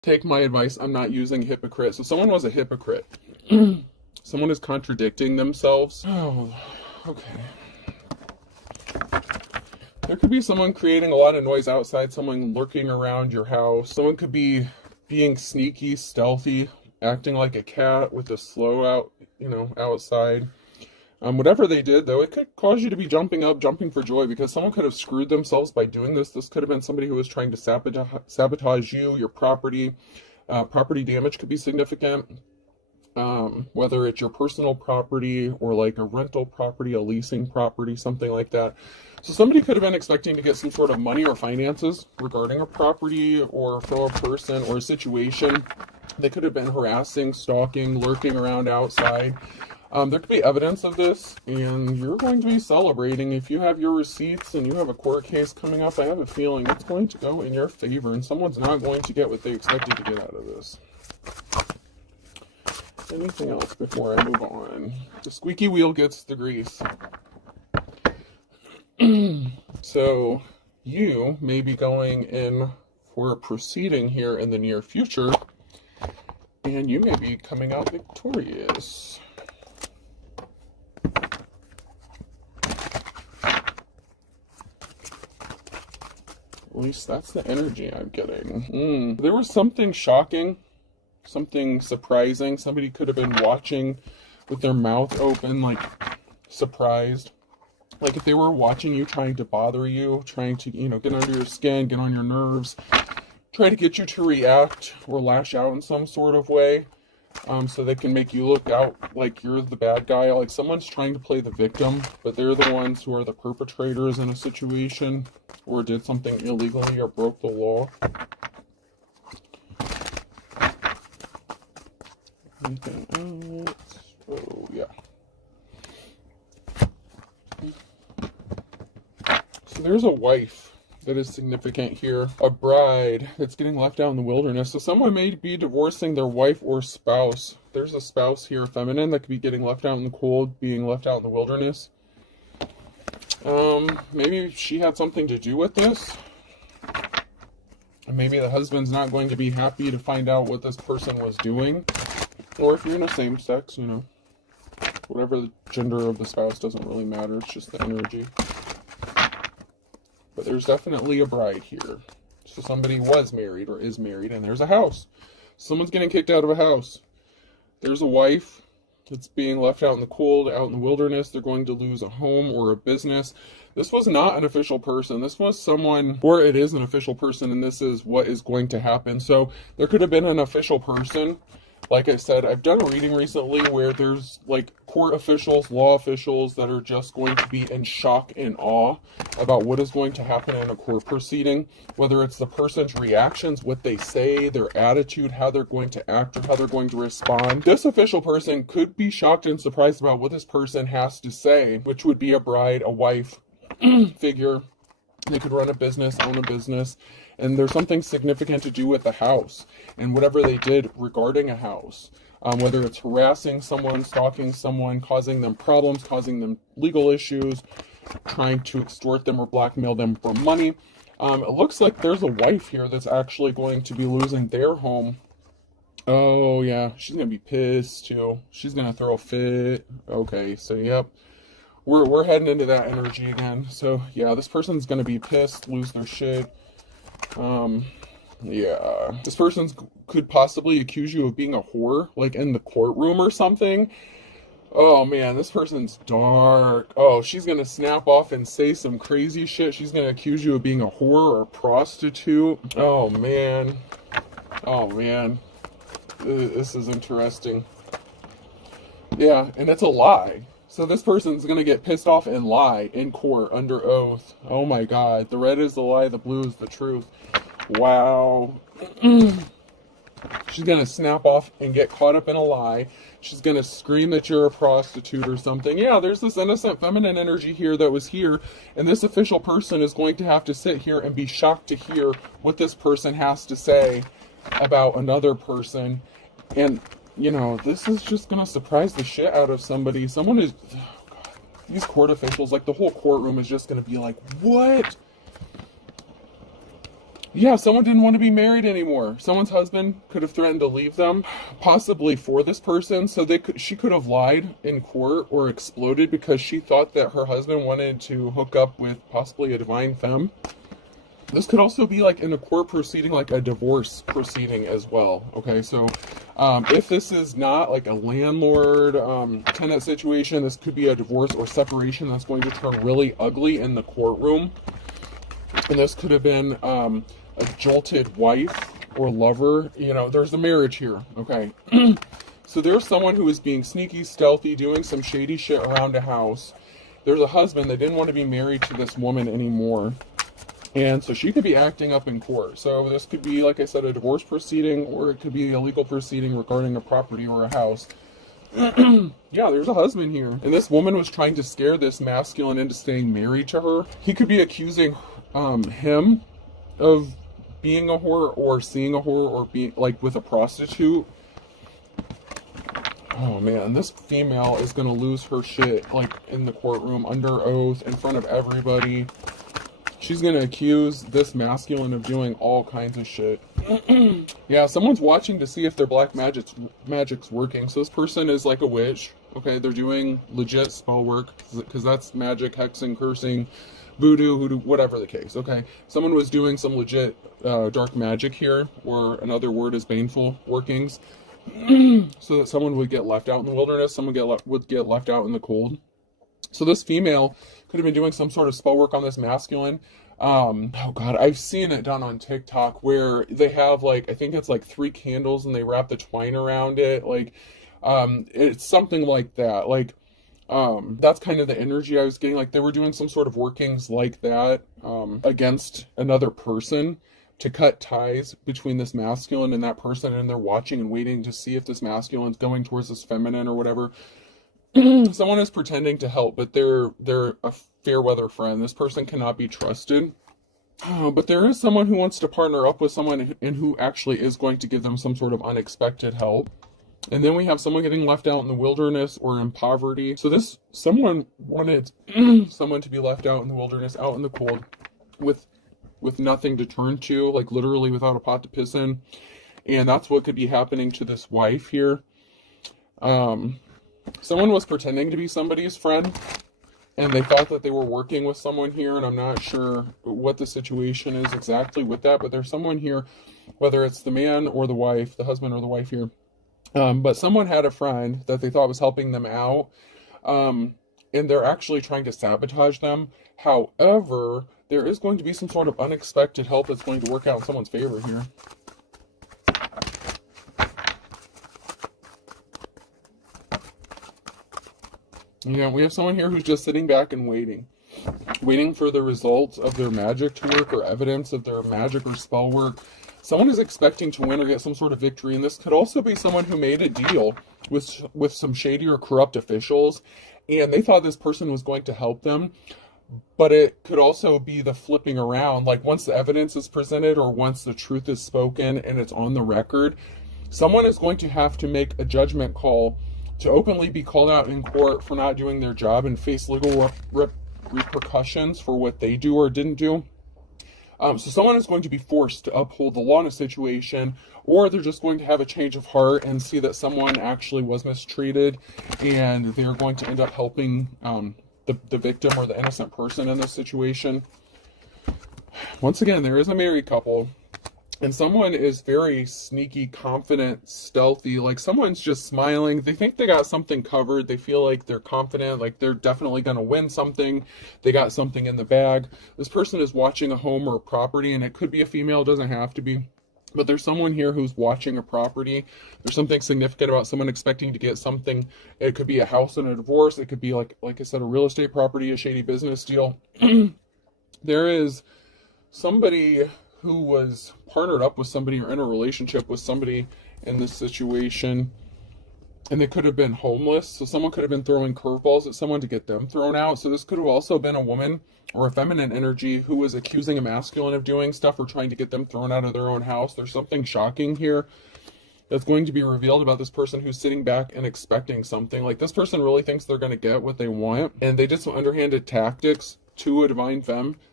Take my advice. I'm not using hypocrite. So someone was a hypocrite. Someone is contradicting themselves. Oh, okay. There could be someone creating a lot of noise outside, someone lurking around your house. Someone could be being sneaky, stealthy, acting like a cat with a slow out, outside. Whatever they did, though, it could cause you to be jumping up, jumping for joy, because someone could have screwed themselves by doing this. This could have been somebody who was trying to sabotage you, your property. Property damage could be significant. Whether it's your personal property or like a rental property, a leasing property, something like that. So somebody could have been expecting to get some sort of money or finances regarding a property or from a person or a situation. They could have been harassing, stalking, lurking around outside. There could be evidence of this, and you're going to be celebrating. If you have your receipts and you have a court case coming up, I have a feeling it's going to go in your favor, and someone's not going to get what they expected to get out of this. Anything else before I move on? The squeaky wheel gets the grease. So you may be going in for a proceeding here in the near future, and you may be coming out victorious. At least that's the energy I'm getting. There was something shocking, something surprising. Somebody could have been watching with their mouth open, like surprised. Like if they were watching you, trying to bother you, trying to, get under your skin, get on your nerves, try to get you to react or lash out in some sort of way, so they can make you look out like you're the bad guy. Like someone's trying to play the victim, but they're the ones who are the perpetrators in a situation or did something illegally or broke the law. Anything else? Oh, yeah. So there's a wife that is significant here. A bride that's getting left out in the wilderness. So someone may be divorcing their wife or spouse. There's a spouse here, feminine, that could be getting left out in the cold, being left out in the wilderness. Maybe she had something to do with this. And maybe the husband's not going to be happy to find out what this person was doing. Or if you're in a same sex, whatever the gender of the spouse doesn't really matter. It's just the energy. But there's definitely a bride here. So somebody was married or is married, and there's a house. Someone's getting kicked out of a house. There's a wife that's being left out in the cold, out in the wilderness. They're going to lose a home or a business. This was not an official person. This was someone, or it is an official person, and this is what is going to happen. So there could have been an official person. Like I said, I've done a reading recently where there's like court officials, law officials that are just going to be in shock and awe about what is going to happen in a court proceeding, whether it's the person's reactions, what they say, their attitude, how they're going to act, or how they're going to respond. This official person could be shocked and surprised about what this person has to say, which would be a bride, a wife figure. They could run a business, own a business, and there's something significant to do with the house and whatever they did regarding a house. Whether it's harassing someone, stalking someone, causing them problems, causing them legal issues, trying to extort them or blackmail them for money. It looks like there's a wife here that's actually going to be losing their home. Oh, yeah, she's going to be pissed, too. She's going to throw a fit. Okay, so, yep. We're heading into that energy again. So, yeah, this person's going to be pissed, lose their shit. Yeah. This person could possibly accuse you of being a whore, like in the courtroom or something. Oh, man, this person's dark. Oh, she's going to snap off and say some crazy shit. She's going to accuse you of being a whore or a prostitute. Oh, man. Oh, man. This is interesting. Yeah, and it's a lie. So this person's going to get pissed off and lie in court under oath. Oh my God. The red is the lie, the blue is the truth. Wow. She's going to snap off and get caught up in a lie. She's going to scream that you're a prostitute or something. Yeah, there's this innocent feminine energy here that was here. And this official person is going to have to sit here and be shocked to hear what this person has to say about another person. And this is just going to surprise the shit out of somebody. Someone is, oh God, these court officials, like the whole courtroom is just going to be like, what? Yeah, someone didn't want to be married anymore. Someone's husband could have threatened to leave them, possibly for this person. So she could have lied in court or exploded because she thought that her husband wanted to hook up with possibly a divine femme. This could also be like in a court proceeding, like a divorce proceeding as well. Okay, so if this is not like a landlord tenant situation, this could be a divorce or separation that's going to turn really ugly in the courtroom. And this could have been a jolted wife or lover. You know, there's a marriage here, okay? So there's someone who is being sneaky, stealthy, doing some shady shit around a house. There's a husband that didn't want to be married to this woman anymore. And so she could be acting up in court. So this could be, like I said, a divorce proceeding, or it could be a legal proceeding regarding a property or a house. Yeah, there's a husband here. And this woman was trying to scare this masculine into staying married to her. He could be accusing him of being a whore or seeing a whore or being like with a prostitute. Oh man, this female is gonna lose her shit like in the courtroom under oath in front of everybody. She's gonna accuse this masculine of doing all kinds of shit. Yeah, someone's watching to see if their black magic's working. So this person is like a witch. Okay, they're doing legit spell work because that's magic, hexing, cursing, voodoo, hoodoo, whatever the case. Okay, someone was doing some legit dark magic here, or another word is baneful workings, so that someone would get left out in the wilderness. Someone would get left out in the cold. So this female could have been doing some sort of spell work on this masculine. Oh God, I've seen it done on TikTok where they have like, I think it's like 3 candles and they wrap the twine around it. Like, it's something like that. Like, that's kind of the energy I was getting. Like they were doing some sort of workings like that, against another person to cut ties between this masculine and that person. And they're watching and waiting to see if this masculine's going towards this feminine or whatever. Someone is pretending to help, but they're a fair weather friend. This person cannot be trusted. But there is someone who wants to partner up with someone and who actually is going to give them some sort of unexpected help. And then we have someone getting left out in the wilderness or in poverty. So this someone wanted someone to be left out in the wilderness, out in the cold, with nothing to turn to, like literally without a pot to piss in. And that's what could be happening to this wife here. Someone was pretending to be somebody's friend, and they thought that they were working with someone here, and I'm not sure what the situation is exactly with that, but there's someone here, whether it's the man or the wife, the husband or the wife here, but someone had a friend that they thought was helping them out, and they're actually trying to sabotage them. However, there is going to be some sort of unexpected help that's going to work out in someone's favor here. Yeah, we have someone here who's just sitting back and waiting for the results of their magic to work or evidence of their magic or spell work. Someone is expecting to win or get some sort of victory, and this could also be someone who made a deal with some shady or corrupt officials, and they thought this person was going to help them, but it could also be the flipping around. Like once the evidence is presented or once the truth is spoken and it's on the record, someone is going to have to make a judgment call to openly be called out in court for not doing their job and face legal repercussions for what they do or didn't do. So someone is going to be forced to uphold the law in a situation, or they're just going to have a change of heart and see that someone actually was mistreated, and they're going to end up helping the victim or the innocent person in this situation. Once again, there is a married couple. And someone is very sneaky, confident, stealthy. Like someone's just smiling. They think they got something covered. They feel like they're confident, like they're definitely going to win something. They got something in the bag. This person is watching a home or a property, and it could be a female, it doesn't have to be. But there's someone here who's watching a property. There's something significant about someone expecting to get something. It could be a house and a divorce. It could be, like I said, a real estate property, a shady business deal. There is somebody who was partnered up with somebody or in a relationship with somebody in this situation, and they could have been homeless. So someone could have been throwing curveballs at someone to get them thrown out. So this could have also been a woman or a feminine energy who was accusing a masculine of doing stuff or trying to get them thrown out of their own house. There's something shocking here that's going to be revealed about this person who's sitting back and expecting something. Like this person really thinks they're going to get what they want, and they did some underhanded tactics to a divine femme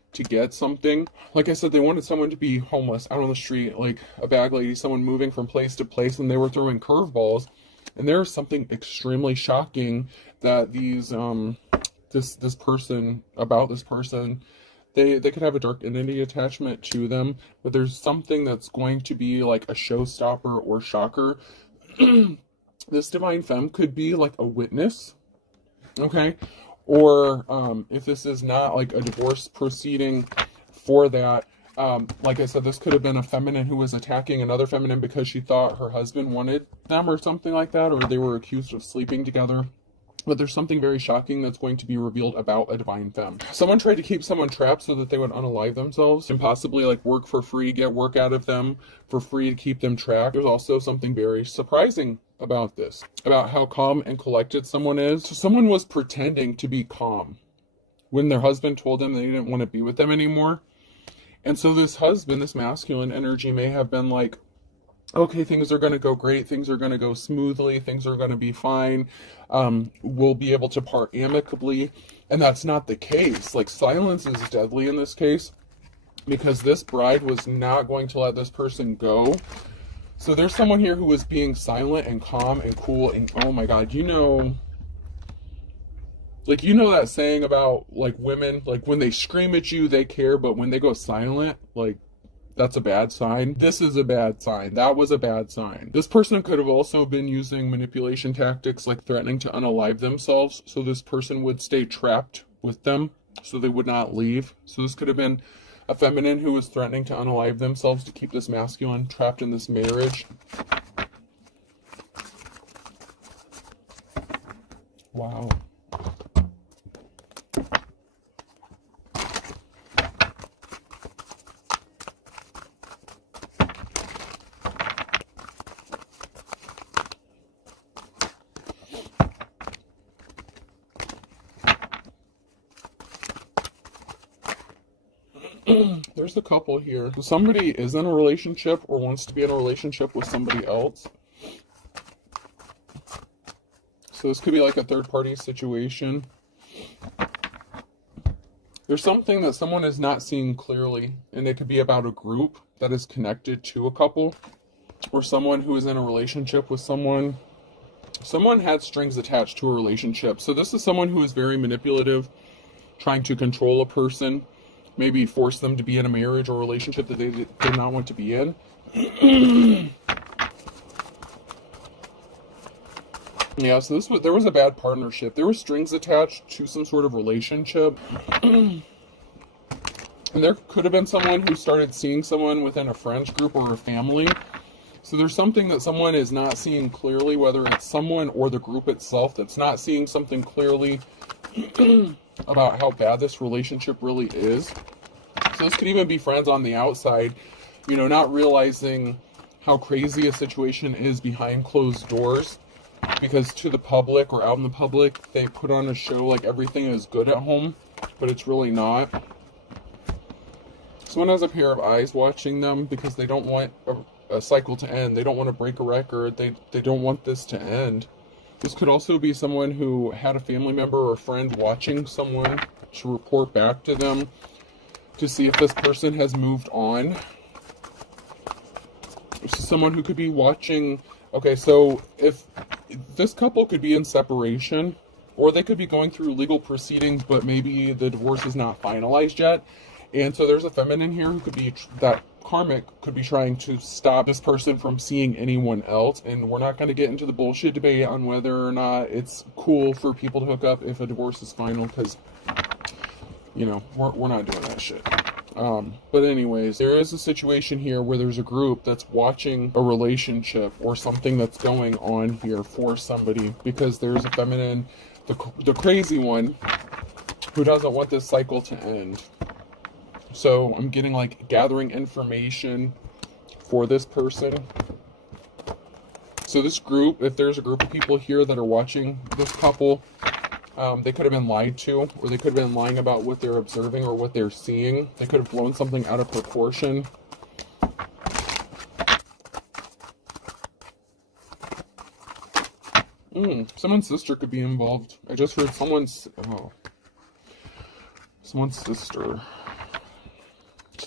to get something. Like I said, they wanted someone to be homeless out on the street, like a bag lady, someone moving from place to place, and they were throwing curveballs. And there's something extremely shocking that these this person, they could have a dark entity attachment to them, but there's something that's going to be like a showstopper or shocker. This divine femme could be like a witness, okay? Or if this is not like a divorce proceeding for that, like I said, this could have been a feminine who was attacking another feminine because she thought her husband wanted them or something like that, or they were accused of sleeping together. But there's something very shocking that's going to be revealed about a divine femme. Someone tried to keep someone trapped so that they would unalive themselves and possibly like work for free, get work out of them for free to keep them trapped. There's also something very surprising about this, about how calm and collected someone is. So someone was pretending to be calm when their husband told them they didn't want to be with them anymore. And so this husband, this masculine energy, may have been like, okay, things are going to go great, things are going to go smoothly, things are going to be fine, we'll be able to part amicably. And that's not the case. Like, silence is deadly in this case, because this bride was not going to let this person go. So there's someone here who was being silent and calm and cool, and oh my god, you know that saying about like women, like when they scream at you they care, but when they go silent, like, that's a bad sign. This is a bad sign. That was a bad sign. This person could have also been using manipulation tactics, like threatening to unalive themselves, so this person would stay trapped with them, so they would not leave. So this could have been a feminine who was threatening to unalive themselves to keep this masculine trapped in this marriage. Wow. There's a couple here. Somebody is in a relationship or wants to be in a relationship with somebody else. So this could be like a third-party situation. There's something that someone is not seeing clearly, and it could be about a group that is connected to a couple, or someone who is in a relationship with someone. Someone had strings attached to a relationship. So this is someone who is very manipulative, trying to control a person, maybe force them to be in a marriage or relationship that they did not want to be in. Yeah, so there was a bad partnership. There were strings attached to some sort of relationship. And there could have been someone who started seeing someone within a friends group or a family. So there's something that someone is not seeing clearly, whether it's someone or the group itself that's not seeing something clearly about how bad this relationship really is. So this could even be friends on the outside, you know, not realizing how crazy a situation is behind closed doors, because to the public or out in the public, they put on a show like everything is good at home, but it's really not. Someone has a pair of eyes watching them because they don't want a cycle to end. They don't want to break a record. They don't want this to end. This could also be someone who had a family member or a friend watching someone to report back to them to see if this person has moved on. This is someone who could be watching. Okay, so if this couple could be in separation, or they could be going through legal proceedings, but maybe the divorce is not finalized yet. And so there's a feminine here who could be, that karmic could be trying to stop this person from seeing anyone else. And we're not going to get into the bullshit debate on whether or not it's cool for people to hook up if a divorce is final, because, you know, we're not doing that shit. But anyways, there is a situation here where there's a group that's watching a relationship or something that's going on here for somebody, because there's a feminine, the crazy one, who doesn't want this cycle to end. So I'm getting like gathering information for this person. So this group, if there's a group of people here that are watching this couple, they could have been lied to, or they could have been lying about what they're observing or what they're seeing. They could have blown something out of proportion. Someone's sister could be involved. I just heard someone's sister.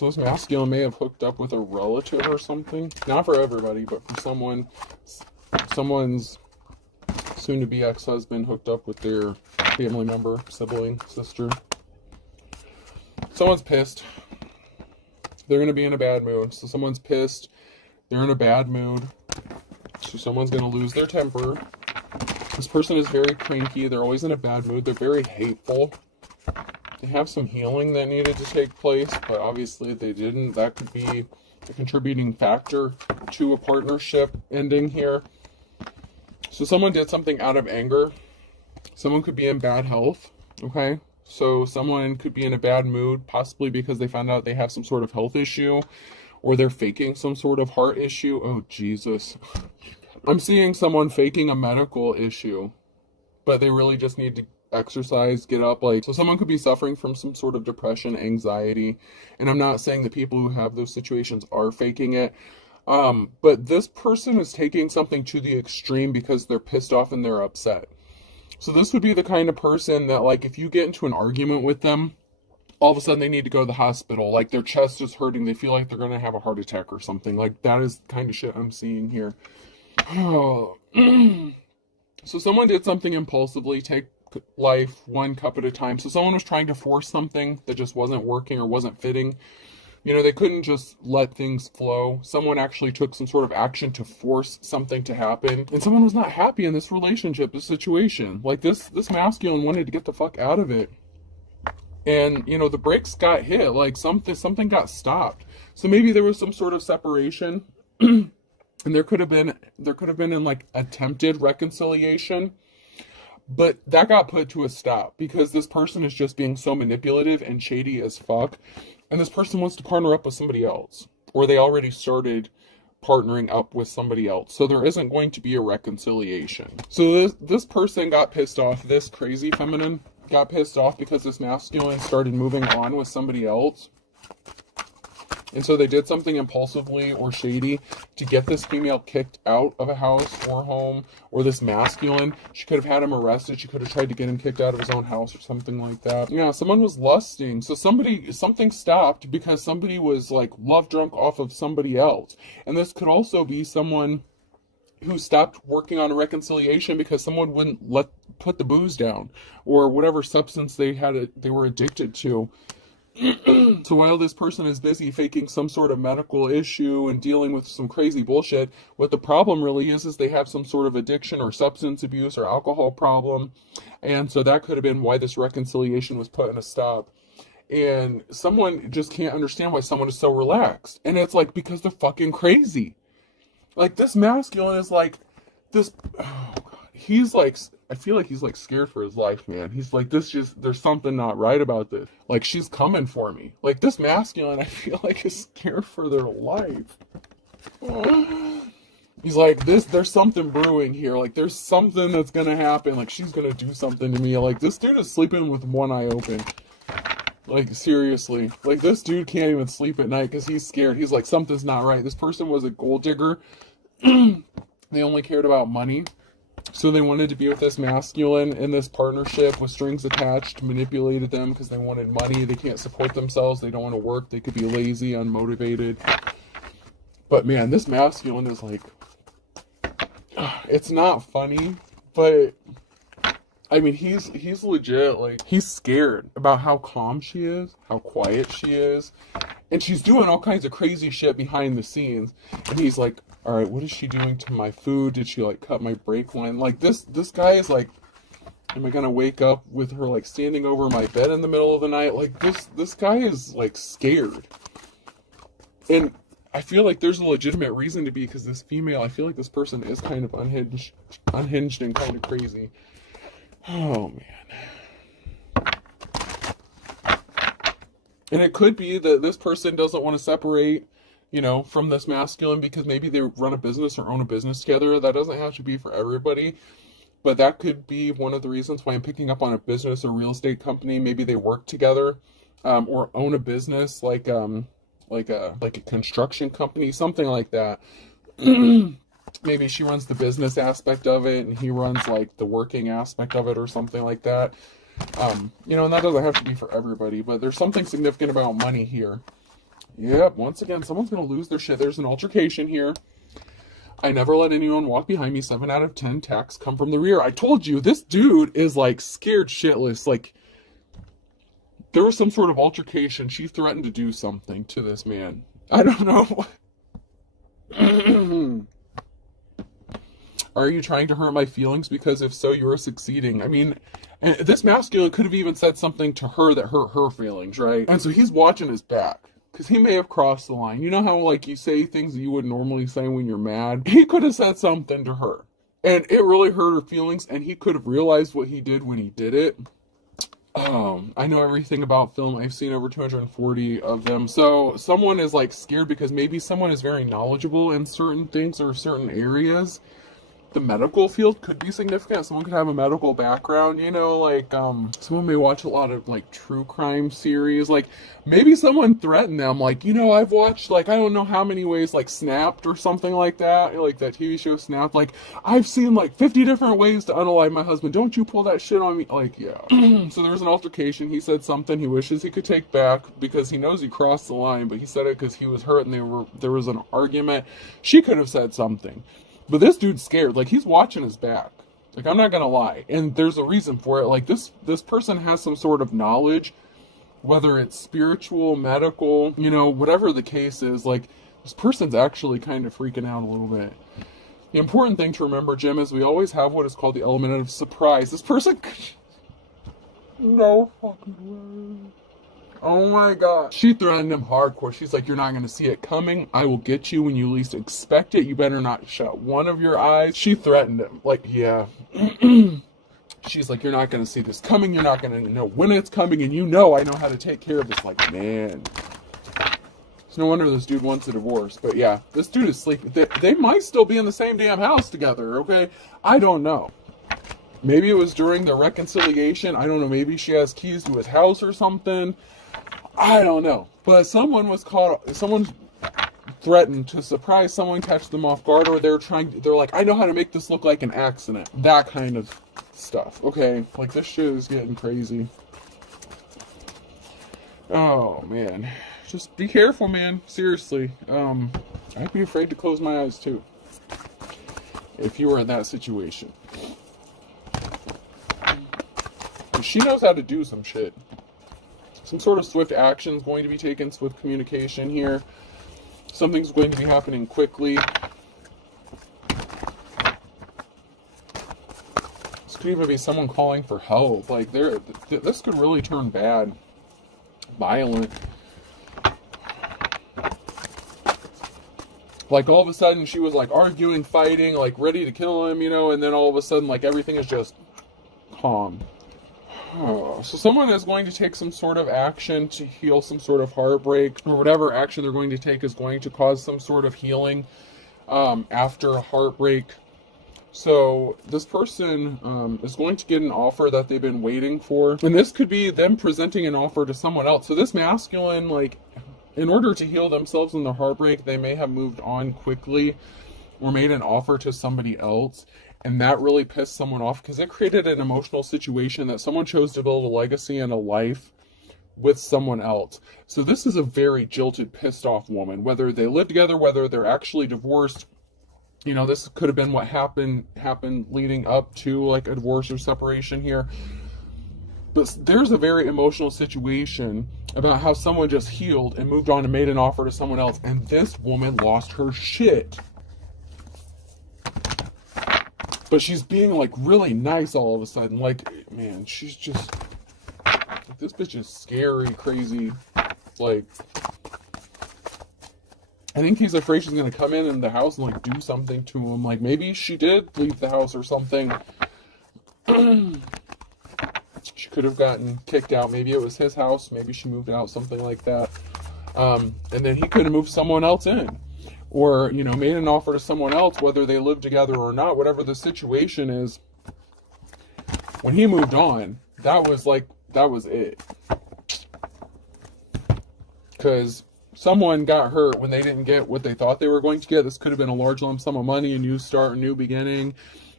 So this masculine may have hooked up with a relative or something. Not for everybody, but for someone's soon-to-be ex-husband hooked up with their family member, sibling, sister. Someone's pissed. They're going to be in a bad mood. So someone's pissed. They're in a bad mood. So someone's going to lose their temper. This person is very cranky. They're always in a bad mood. They're very hateful. They have some healing that needed to take place, but obviously they didn't. That could be a contributing factor to a partnership ending here. So someone did something out of anger. Someone could be in bad health, okay? So someone could be in a bad mood, possibly because they found out they have some sort of health issue, or they're faking some sort of heart issue. Oh, Jesus. I'm seeing someone faking a medical issue, but they really just need to exercise, get up. So someone could be suffering from some sort of depression, anxiety, and I'm not saying that people who have those situations are faking it, but this person is taking something to the extreme because they're pissed off and they're upset. So this would be the kind of person that, like, if you get into an argument with them, all of a sudden they need to go to the hospital, like their chest is hurting, they feel like they're going to have a heart attack or something. Like, that is the kind of shit I'm seeing here. Oh. So someone did something impulsively, take life one cup at a time. So someone was trying to force something that just wasn't working or wasn't fitting. You know, they couldn't just let things flow. Someone actually took some sort of action to force something to happen. And someone was not happy in this relationship, this situation. Like, this masculine wanted to get the fuck out of it. And, you know, the brakes got hit. Like, something got stopped. So maybe there was some sort of separation. And there could have been in, like, attempted reconciliation. But that got put to a stop because this person is just being so manipulative and shady as fuck. And this person wants to partner up with somebody else. Or they already started partnering up with somebody else. So there isn't going to be a reconciliation. So this person got pissed off. This crazy feminine got pissed off because this masculine started moving on with somebody else. And so they did something impulsively or shady to get this female kicked out of a house or home, or this masculine. She could have had him arrested. She could have tried to get him kicked out of his own house or something like that. Yeah, someone was lusting. So something stopped because somebody was, like, love drunk off of somebody else. And this could also be someone who stopped working on a reconciliation because someone wouldn't put the booze down or whatever substance they were addicted to. So while this person is busy faking some sort of medical issue and dealing with some crazy bullshit, what the problem really is they have some sort of addiction or substance abuse or alcohol problem. And so that could have been why this reconciliation was put in a stop. And someone just can't understand why someone is so relaxed. And it's like, because they're fucking crazy. Like, this masculine is like, this, oh God, he's like, I feel like he's like scared for his life, man. He's like, there's something not right about this. Like, she's coming for me. Like, this masculine, I feel like, is scared for their life. He's like, there's something brewing here. Like, there's something that's gonna happen. Like, she's gonna do something to me. Like, this dude is sleeping with one eye open. Like, seriously. Like, this dude can't even sleep at night because he's scared. He's like, something's not right. This person was a gold digger. They only cared about money. So they wanted to be with this masculine in this partnership with strings attached, manipulated them because they wanted money. They can't support themselves. They don't want to work. They could be lazy, unmotivated. But man, this masculine is like, it's not funny, but I mean, he's legit, like, he's scared about how calm she is, how quiet she is, and she's doing all kinds of crazy shit behind the scenes. And he's like, all right, what is she doing to my food? Did she, like, cut my brake line? Like, this guy is like, am I gonna wake up with her, like, standing over my bed in the middle of the night? Like, this guy is, like, scared. And I feel like there's a legitimate reason to be, because this female, I feel like this person is kind of unhinged and kind of crazy. Oh, man. And it could be that this person doesn't want to separate, you know, from this masculine because maybe they run a business or own a business together. That doesn't have to be for everybody, but that could be one of the reasons why I'm picking up on a business or real estate company. Maybe they work together, or own a business like a construction company, something like that. Maybe she runs the business aspect of it and he runs, like, the working aspect of it or something like that. You know, and that doesn't have to be for everybody, but there's something significant about money here. Yep, once again, someone's going to lose their shit. There's an altercation here. I never let anyone walk behind me. 7 out of 10 attacks come from the rear. I told you, this dude is like scared shitless. Like, there was some sort of altercation. She threatened to do something to this man. I don't know. Are you trying to hurt my feelings? Because if so, you're succeeding. I mean, and this masculine could have even said something to her that hurt her feelings, right? And so he's watching his back, because he may have crossed the line. You know how, like, you say things that you would normally say when you're mad? He could have said something to her, and it really hurt her feelings, and he could have realized what he did when he did it. I know everything about film. I've seen over 240 of them. So someone is like scared because maybe someone is very knowledgeable in certain things or certain areas. The medical field could be significant. Someone could have a medical background, you know, like, someone may watch a lot of, like, true crime series. Like, maybe someone threatened them, like, you know, I've watched, like, I don't know how many ways, like, Snapped or something like that, like that TV show Snapped. Like, I've seen, like, 50 different ways to unalive my husband. Don't you pull that shit on me. Like, yeah. So there was an altercation. He said something he wishes he could take back because he knows he crossed the line, but he said it because he was hurt and there was an argument. She could have said something. But this dude's scared. Like, he's watching his back. Like, I'm not gonna lie. And there's a reason for it. Like, this person has some sort of knowledge, whether it's spiritual, medical, you know, whatever the case is. Like, this person's actually kind of freaking out a little bit. The important thing to remember, Jim, is we always have what is called the element of surprise. This person... No fucking way. Oh my god. She threatened him hardcore. She's like, you're not going to see it coming. I will get you when you least expect it. You better not shut one of your eyes. She threatened him. Like, yeah. She's like, you're not going to see this coming. You're not going to know when it's coming. And you know I know how to take care of this. Like, man. It's no wonder this dude wants a divorce. But yeah, this dude is sleeping. They might still be in the same damn house together, okay? I don't know. Maybe it was during the reconciliation. I don't know. Maybe she has keys to his house or something. I don't know. But someone threatened to surprise someone, catch them off guard, or they're like, I know how to make this look like an accident. That kind of stuff. Okay, like, this shit is getting crazy. Oh, man. Just be careful, man. Seriously. I'd be afraid to close my eyes, too, if you were in that situation. But she knows how to do some shit. Some sort of swift action is going to be taken, swift communication here. Something's going to be happening quickly. This could even be someone calling for help. Like, this could really turn bad. Violent. Like, all of a sudden, she was, like, arguing, fighting, like, ready to kill him, you know, and then all of a sudden, like, everything is just calm. Oh, so someone is going to take some sort of action to heal some sort of heartbreak, or whatever action they're going to take is going to cause some sort of healing after a heartbreak. So this person is going to get an offer that they've been waiting for, and this could be them presenting an offer to someone else. So this masculine, like, in order to heal themselves in the heartbreak, they may have moved on quickly or made an offer to somebody else. And that really pissed someone off because it created an emotional situation that someone chose to build a legacy and a life with someone else. So this is a very jilted, pissed off woman. Whether they live together, whether they're actually divorced, you know, this could have been what happened leading up to, like, a divorce or separation here. But there's a very emotional situation about how someone just healed and moved on and made an offer to someone else. And this woman lost her shit. But she's being, like, really nice all of a sudden. Like, man, she's just... Like, this bitch is scary, crazy. Like... I think he's afraid she's going to come in the house and, like, do something to him. Like, maybe she did leave the house or something. She could have gotten kicked out. Maybe it was his house. Maybe she moved out, something like that. And then he could have moved someone else in. Or, you know, made an offer to someone else, whether they live together or not, whatever the situation is. When he moved on, that was it. Because someone got hurt when they didn't get what they thought they were going to get. This could have been a large lump sum of money, a new start, a new beginning.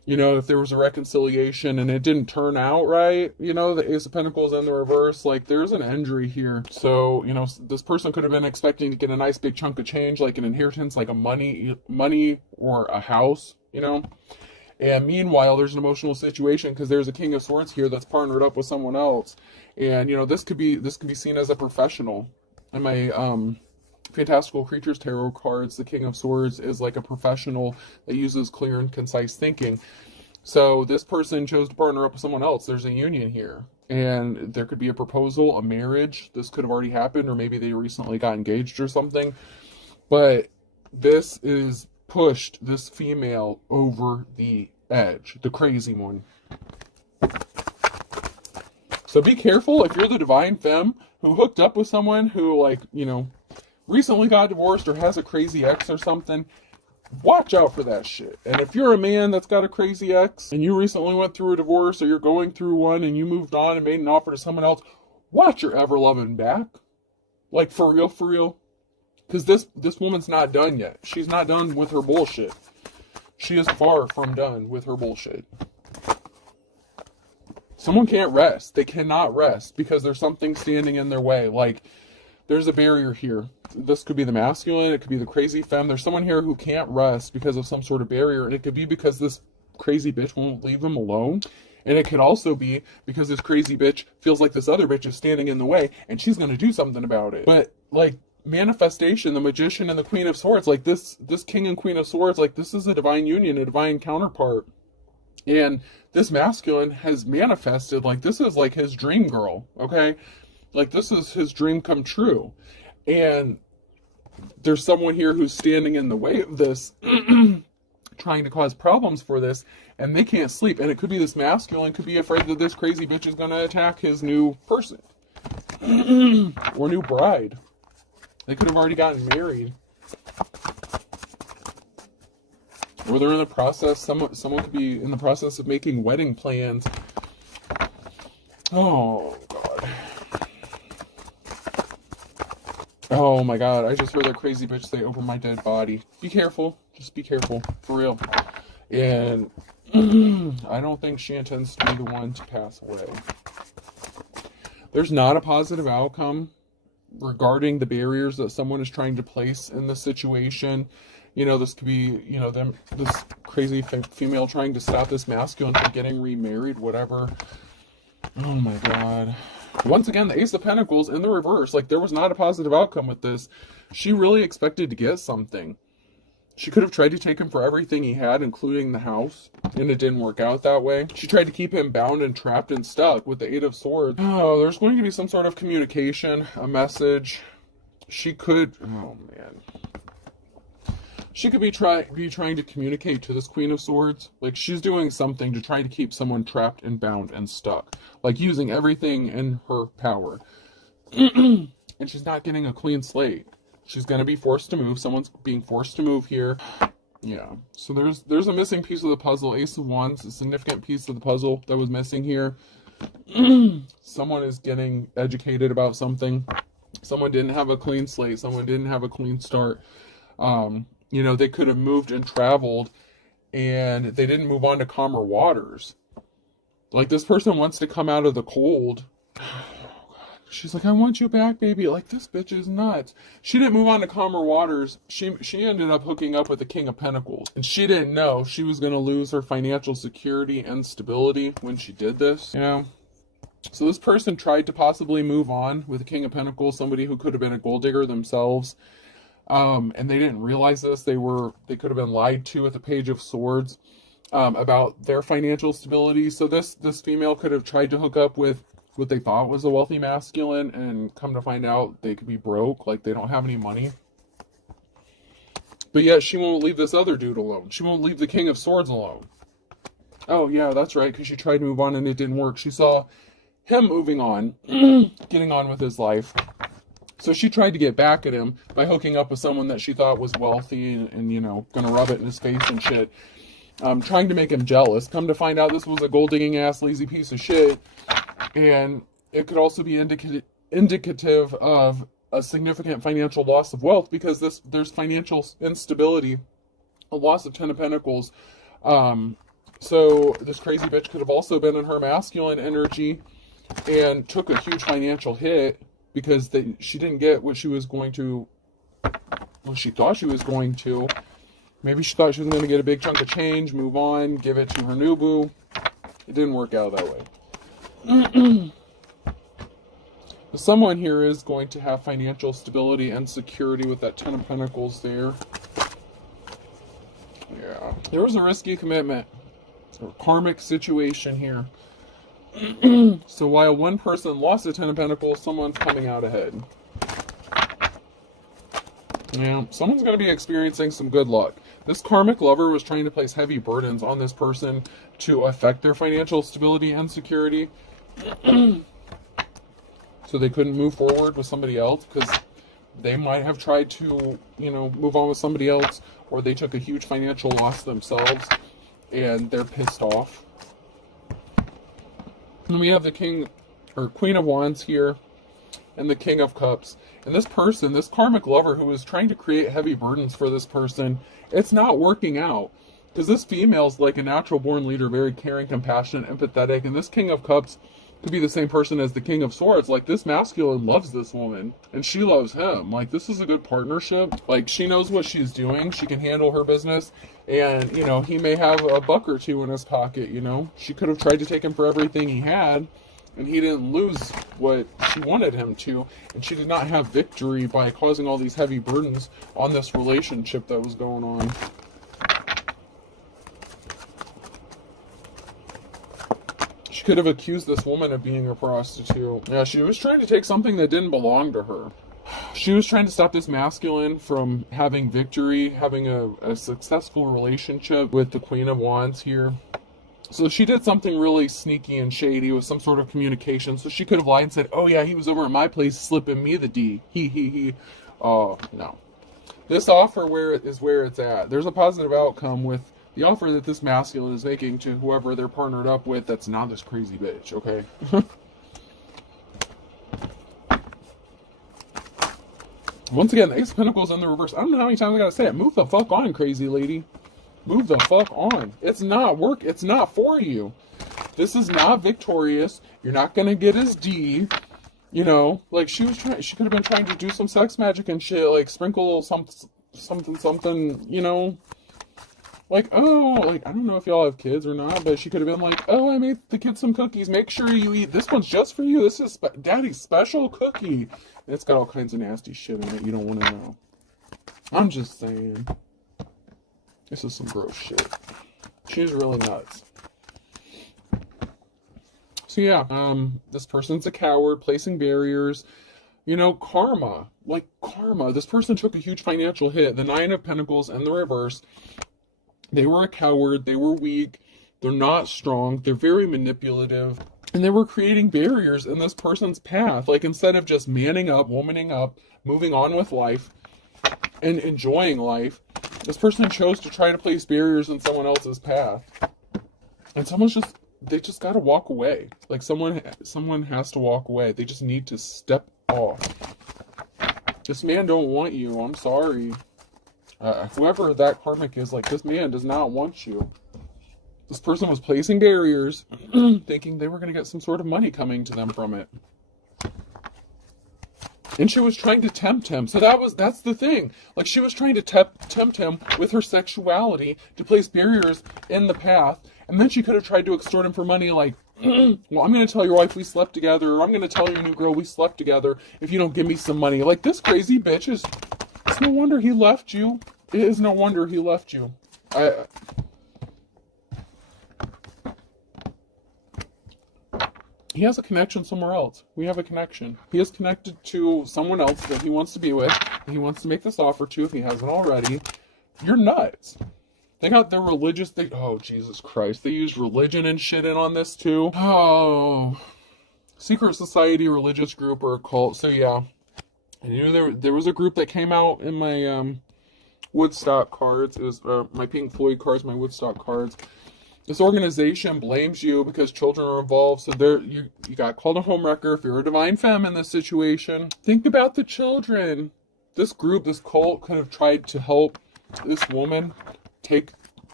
You know, if there was a reconciliation and it didn't turn out right, you know, the Ace of Pentacles in the reverse, like there's an injury here. So, you know, this person could have been expecting to get a nice big chunk of change, like an inheritance, like a money or a house, you know. And meanwhile, there's an emotional situation because there's a King of Swords here that's partnered up with someone else. And, you know, this could be seen as a professional. And my Fantastical Creatures Tarot cards, the King of Swords is like a professional that uses clear and concise thinking. So this person chose to partner up with someone else. There's a union here. And there could be a proposal, a marriage. This could have already happened, or maybe they recently got engaged or something. But this is pushed this female over the edge, the crazy one. So be careful if you're the divine femme who hooked up with someone who, like, you know, recently got divorced or has a crazy ex or something. Watch out for that shit. And if you're a man that's got a crazy ex and you recently went through a divorce, or you're going through one and you moved on and made an offer to someone else, watch your ever loving back. Like, for real, for real. Because this woman's not done yet. She's not done with her bullshit. She is far from done with her bullshit. Someone can't rest. They cannot rest because there's something standing in their way. Like, there's a barrier here. This could be the masculine. It could be the crazy femme. There's someone here who can't rest because of some sort of barrier. And it could be because this crazy bitch won't leave him alone. And it could also be because this crazy bitch feels like this other bitch is standing in the way and she's going to do something about it. But, like, manifestation, the Magician and the Queen of Swords, like this King and Queen of Swords, like this is a divine union, a divine counterpart. And this masculine has manifested, like this is like his dream girl, okay? Like this is his dream come true. And there's someone here who's standing in the way of this, trying to cause problems for this, and they can't sleep. And it could be this masculine could be afraid that this crazy bitch is going to attack his new person or new bride. They could have already gotten married. Or they're in the process, someone could be in the process of making wedding plans. Oh, God. Oh, my God. I just heard that crazy bitch say, over my dead body. Be careful. Just be careful. For real. And I don't think she intends to be the one to pass away. There's not a positive outcome regarding the barriers that someone is trying to place in this situation. You know, this could be, you know, this crazy female trying to stop this masculine from getting remarried, whatever. Oh my God. Once again, the Ace of Pentacles in the reverse. Like, there was not a positive outcome with this. She really expected to get something. She could have tried to take him for everything he had, including the house, and it didn't work out that way. She tried to keep him bound and trapped and stuck with the Eight of Swords. Oh, there's going to be some sort of communication, a message. She could, oh man. She could be trying to communicate to this Queen of Swords. Like, she's doing something to try to keep someone trapped and bound and stuck. Like, using everything in her power. And she's not getting a clean slate. She's going to be forced to move. Someone's being forced to move here. Yeah. So there's a missing piece of the puzzle. Ace of Wands, a significant piece of the puzzle that was missing here. Someone is getting educated about something. Someone didn't have a clean slate. Someone didn't have a clean start. You know, they could have moved and traveled, and they didn't move on to calmer waters. Like, this person wants to come out of the cold. She's like, I want you back, baby. Like, this bitch is nuts. She didn't move on to calmer waters. She ended up hooking up with the King of Pentacles. And she didn't know she was going to lose her financial security and stability when she did this, you know? So this person tried to possibly move on with the King of Pentacles, somebody who could have been a gold digger themselves. And they didn't realize this. They could have been lied to with the Page of Swords about their financial stability. So this female could have tried to hook up with what they thought was a wealthy masculine, and come to find out they could be broke, like they don't have any money. But yet she won't leave this other dude alone. She won't leave the King of Swords alone. Oh yeah, that's right, because she tried to move on and it didn't work. She saw him moving on, getting on with his life. So she tried to get back at him by hooking up with someone that she thought was wealthy and you know, gonna rub it in his face and shit. Trying to make him jealous. Come to find out this was a gold-digging ass lazy piece of shit. And it could also be indicative of a significant financial loss of wealth, because there's financial instability, a loss of Ten of Pentacles, So this crazy bitch could have also been in her masculine energy and took a huge financial hit because she didn't get what she was going to, well, she thought she was going to. Maybe she thought she was going to get a big chunk of change, move on, give it to her new boo. It didn't work out that way. Someone here is going to have financial stability and security with that Ten of Pentacles there. Yeah, there was a risky commitment or karmic situation here. So while one person lost the Ten of Pentacles, someone's coming out ahead. Yeah, someone's going to be experiencing some good luck. This karmic lover was trying to place heavy burdens on this person to affect their financial stability and security. So they couldn't move forward with somebody else because they might have tried to, move on with somebody else, or they took a huge financial loss themselves and they're pissed off. And we have the King or Queen of Wands here and the King of Cups. And this person, this karmic lover who is trying to create heavy burdens for this person, it's not working out. Because this female's like a natural born leader, very caring, compassionate, empathetic. And this King of Cups could be the same person as the King of Swords. Like, this masculine loves this woman and she loves him. Like, this is a good partnership. Like, she knows what she's doing. She can handle her business. And, he may have a buck or two in his pocket, She could have tried to take him for everything he had, and he didn't lose what she wanted him to. And she did not have victory by causing all these heavy burdens on this relationship that was going on. She could have accused this woman of being a prostitute. Yeah, she was trying to take something that didn't belong to her. She was trying to stop this masculine from having victory, having a successful relationship with the Queen of Wands here. So she did something really sneaky and shady with some sort of communication. So she could have lied and said, oh yeah, he was over at my place slipping me the D. He. Oh, no. This offer is where it's at. There's a positive outcome with the offer that this masculine is making to whoever they're partnered up with that's not this crazy bitch, okay? Once again, the Ace of Pentacles in the reverse. I don't know how many times I gotta say it. Move the fuck on, crazy lady. Move the fuck on. It's not work. It's not for you. This is not victorious. You're not gonna get his D. Like she could have been trying to do some sex magic and shit, like sprinkle something, like, oh, like, I don't know if y'all have kids or not, but she could have been like, oh, I made the kids some cookies. Make sure you eat. This one's just for you. This is Daddy's special cookie. And it's got all kinds of nasty shit in it you don't want to know. I'm just saying. This is some gross shit. She's really nuts. So yeah, this person's a coward, placing barriers. Karma. Like, karma. This person took a huge financial hit. The Nine of Pentacles in the reverse. They were a coward, they were weak, they're not strong, they're very manipulative, and they were creating barriers in this person's path. Like, instead of just manning up, womaning up, moving on with life, and enjoying life, this person chose to try to place barriers in someone else's path. And they just gotta walk away. Like, someone has to walk away. They just need to step off. This man don't want you, I'm sorry. Whoever that karmic is, like, this man does not want you. This person was placing barriers, thinking they were going to get some sort of money coming to them from it. And she was trying to tempt him. So that's the thing. Like, she was trying to tempt him with her sexuality to place barriers in the path. And then she could have tried to extort him for money, like, well, I'm going to tell your wife we slept together, or I'm going to tell your new girl we slept together if you don't give me some money. Like, this crazy bitch is... It's no wonder he left you. It is no wonder he left you. He has a connection somewhere else. We have a connection. He is connected to someone else that he wants to be with. He wants to make this offer to if he hasn't already. You're nuts. They got their religious... Oh, Jesus Christ. They used religion and shit in on this, too. Oh. Secret society, religious group, or a cult. So, yeah. I knew there was a group that came out in my Woodstock cards. It was my Pink Floyd cards, my Woodstock cards. This organization blames you because children are involved. So you got called a homewrecker if you're a divine femme in this situation. Think about the children. This group, this cult, could have tried to help this woman take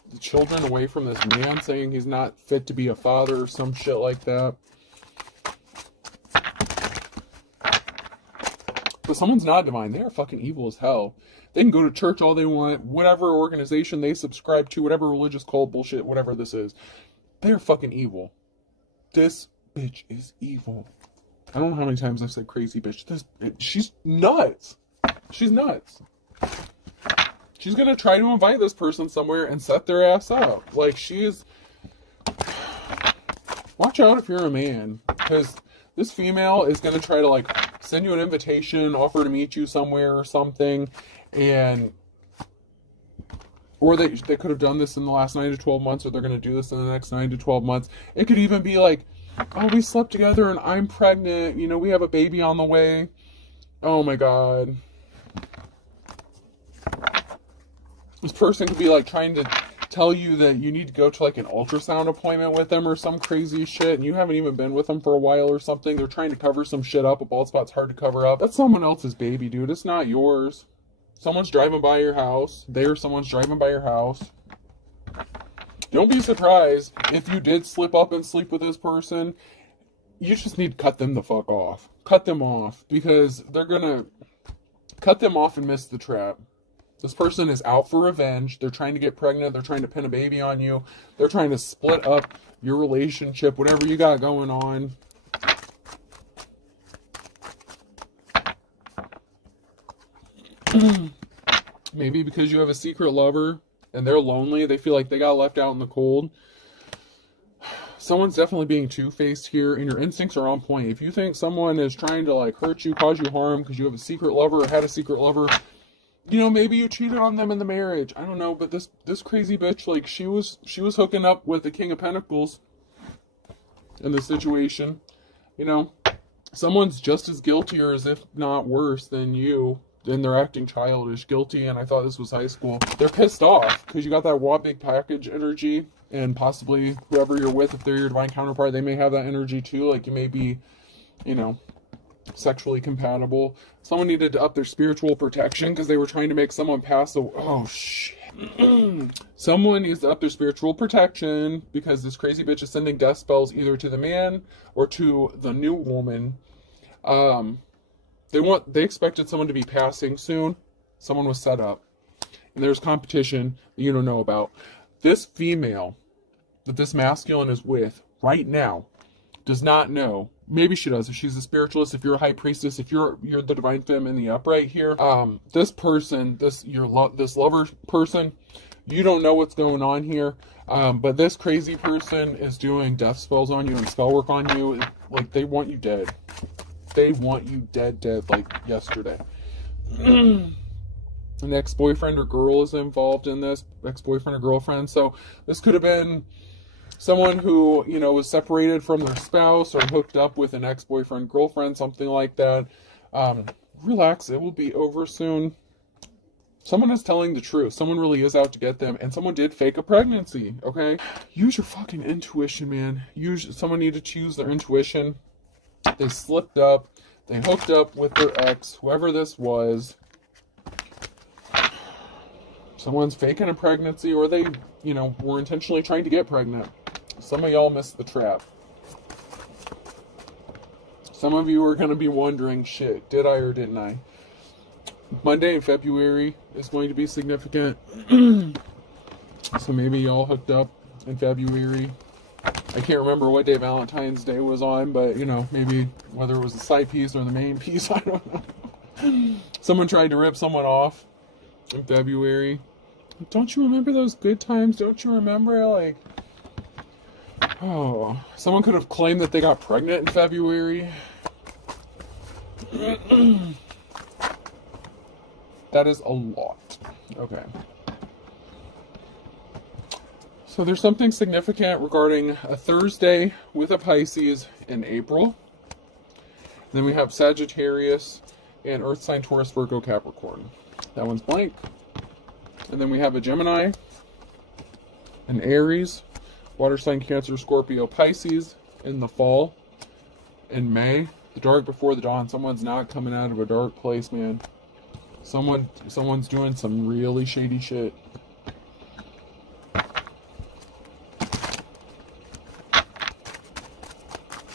the children away from this man, saying he's not fit to be a father or some shit like that. But someone's not divine. They are fucking evil as hell. They can go to church all they want, whatever organization they subscribe to, whatever religious cult bullshit, whatever this is. They're fucking evil. This bitch is evil. I don't know how many times I've said crazy bitch. She's nuts. She's nuts. She's gonna try to invite this person somewhere and set their ass up. Like, she is... Watch out if you're a man. Because this female is gonna try to, like, send you an invitation, offer to meet you somewhere or something, and... Or they could have done this in the last 9 to 12 months, or they're going to do this in the next 9 to 12 months. It could even be like, oh, we slept together and I'm pregnant. You know, we have a baby on the way. Oh my God. This person could be like trying to tell you that you need to go to like an ultrasound appointment with them or some crazy shit, and you haven't even been with them for a while or something. They're trying to cover some shit up. A bald spot's hard to cover up. That's someone else's baby, dude. It's not yours. Someone's driving by your house. Someone's driving by your house. Don't be surprised if you did slip up and sleep with this person. You just need to cut them the fuck off. Cut them off, because they're gonna cut them off and miss the trap. This person is out for revenge. They're trying to get pregnant. They're trying to pin a baby on you. They're trying to split up your relationship, whatever you got going on. Maybe because you have a secret lover and they're lonely, they feel like they got left out in the cold. Someone's definitely being two-faced here, and your instincts are on point. If you think someone is trying to like hurt you, cause you harm because you have a secret lover or had a secret lover, you know, maybe you cheated on them in the marriage. I don't know, but this crazy bitch, like, she was hooking up with the King of Pentacles in this situation. You know, someone's just as guilty, or as if not worse than you. And they're acting childish, guilty, and I thought this was high school. They're pissed off because you got that what big package energy, and possibly whoever you're with, if they're your divine counterpart, they may have that energy too. Like, you may be, you know, sexually compatible. Someone needed to up their spiritual protection because they were trying to make someone pass away. Oh shit. Someone needs to up their spiritual protection because this crazy bitch is sending death spells either to the man or to the new woman. They expected someone to be passing soon. Someone was set up. And there's competition that you don't know about. This female that this masculine is with right now does not know. Maybe she does. If she's a spiritualist, if you're a high priestess, if you're the divine femme in the upright here, this person, this lover person, you don't know what's going on here. But this crazy person is doing death spells on you and spell work on you. Like, they want you dead. They want you dead, like yesterday. An ex-boyfriend or girl is involved in this. Ex-boyfriend or girlfriend. So this could have been someone who, you know, was separated from their spouse or hooked up with an ex-boyfriend, girlfriend, something like that. Relax, it will be over soon. Someone is telling the truth. Someone really is out to get them. And someone did fake a pregnancy, okay? Use your fucking intuition, man. Someone needed to use their intuition. They slipped up. They hooked up with their ex, whoever this was. Someone's faking a pregnancy, or they, you know, were intentionally trying to get pregnant. Some of y'all missed the trap. Some of you are going to be wondering, shit, did I or didn't I? Monday in February is going to be significant. So maybe y'all hooked up in February. I can't remember what day Valentine's Day was on, but, you know, maybe whether it was the side piece or the main piece, I don't know. Someone tried to rip someone off in February. Don't you remember those good times? Don't you remember, like, oh, someone could have claimed that they got pregnant in February. That is a lot. Okay. So there's something significant regarding a Thursday with a Pisces in April. Then we have Sagittarius and Earth sign, Taurus, Virgo, Capricorn. That one's blank. And then we have a Gemini, an Aries, water sign, Cancer, Scorpio, Pisces in the fall. In May, the dark before the dawn. Someone's not coming out of a dark place, man. Someone's doing some really shady shit.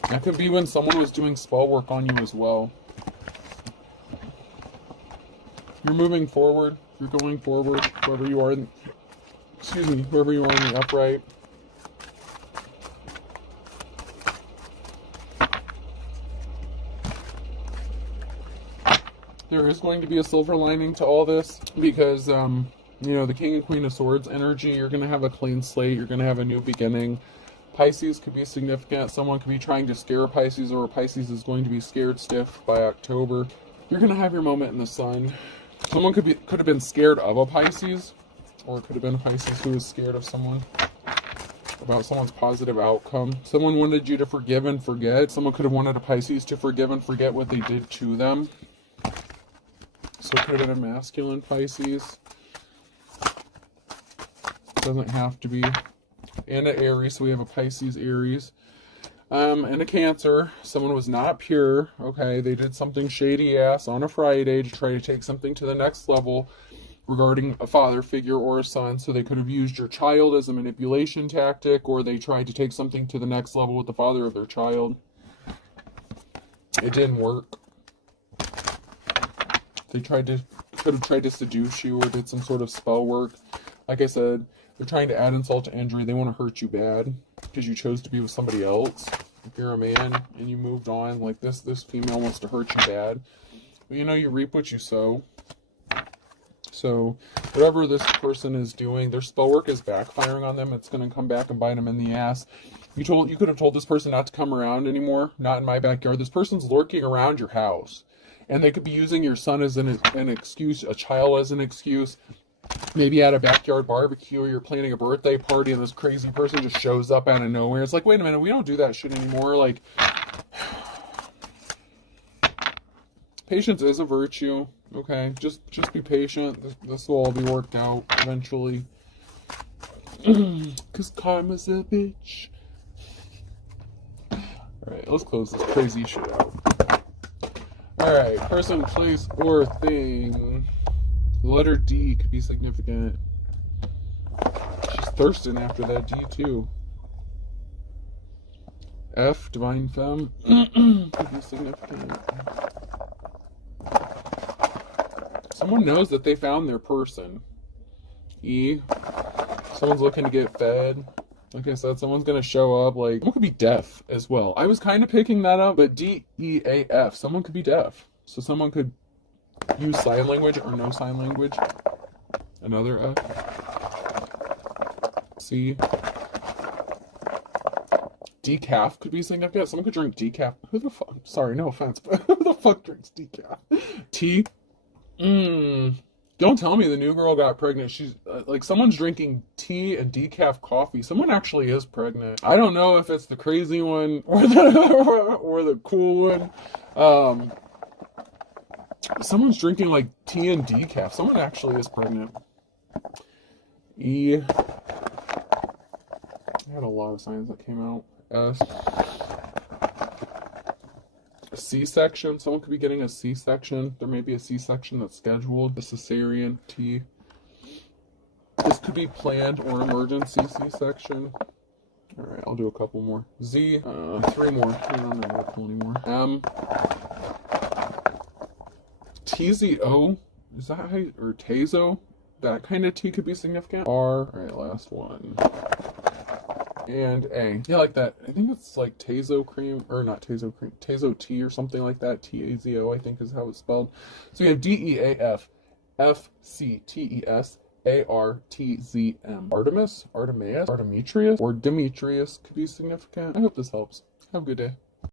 That could be when someone was doing spell work on you as well. You're moving forward. You're going forward. Whoever you are in, excuse me, whoever you are in the upright. There is going to be a silver lining to all this because, you know, the King and Queen of Swords energy, you're going to have a clean slate. You're going to have a new beginning. Pisces could be significant. Someone could be trying to scare Pisces, or Pisces is going to be scared stiff by October. You're going to have your moment in the sun. Someone could have been scared of a Pisces, or it could have been a Pisces who was scared of someone, about someone's positive outcome. Someone wanted you to forgive and forget. Someone could have wanted a Pisces to forgive and forget what they did to them. So it could have been a masculine Pisces. Doesn't have to be. And an Aries, so we have a Pisces, Aries. And a Cancer. Someone was not pure. Okay, they did something shady ass on a Friday to try to take something to the next level regarding a father figure or a son. So they could have used your child as a manipulation tactic, or they tried to take something to the next level with the father of their child. It didn't work. They could have tried to seduce you or did some sort of spell work. Like I said, they're trying to add insult to injury. They want to hurt you bad because you chose to be with somebody else. If you're a man and you moved on, like this female wants to hurt you bad. But you know, you reap what you sow. So whatever this person is doing, their spell work is backfiring on them. It's going to come back and bite them in the ass. You could have told this person not to come around anymore. Not in my backyard. This person's lurking around your house. And they could be using your son as an excuse, a child as an excuse. Maybe at a backyard barbecue, or you're planning a birthday party and this crazy person just shows up out of nowhere. It's like, wait a minute, we don't do that shit anymore. Like, patience is a virtue. Okay, just be patient. This will all be worked out eventually. Cause karma's a bitch. Alright, let's close this crazy shit out. Alright, person, place, or thing. The letter D could be significant. She's thirsting after that D too. F, divine femme, could be significant. Someone knows that they found their person. E, someone's looking to get fed. Like I said, someone's going to show up. Like, someone could be deaf as well. I was kind of picking that up, but D, E, A, F, someone could be deaf. So someone could use sign language or no sign language. Another F. C. Decaf could be significant. Someone could drink decaf. Who the fuck? Sorry, no offense, but who the fuck drinks decaf? Tea. Don't tell me the new girl got pregnant. She's like, someone's drinking tea and decaf coffee. Someone actually is pregnant. I don't know if it's the crazy one or the cool one. Someone's drinking like tea and decaf. Someone actually is pregnant. E. I had a lot of signs that came out. S. A C-section. Someone could be getting a C-section. There may be a C-section that's scheduled. A cesarean. T. This could be planned or emergency C-section. Alright, I'll do a couple more. Z. 3 more. I don't know anymore. M. TZO. Is that how you, or Tazo? That kind of T could be significant. R. Alright, last one. And A. Yeah, like that. I think it's like Tazo cream, or not Tazo cream, Tazo tea or something like that. T-A-Z-O, I think is how it's spelled. So we have D-E-A-F, F-C-T-E-S, A-R-T-Z-M. Artemis, Artemis, Artemitrius, or Demetrius could be significant. I hope this helps. Have a good day.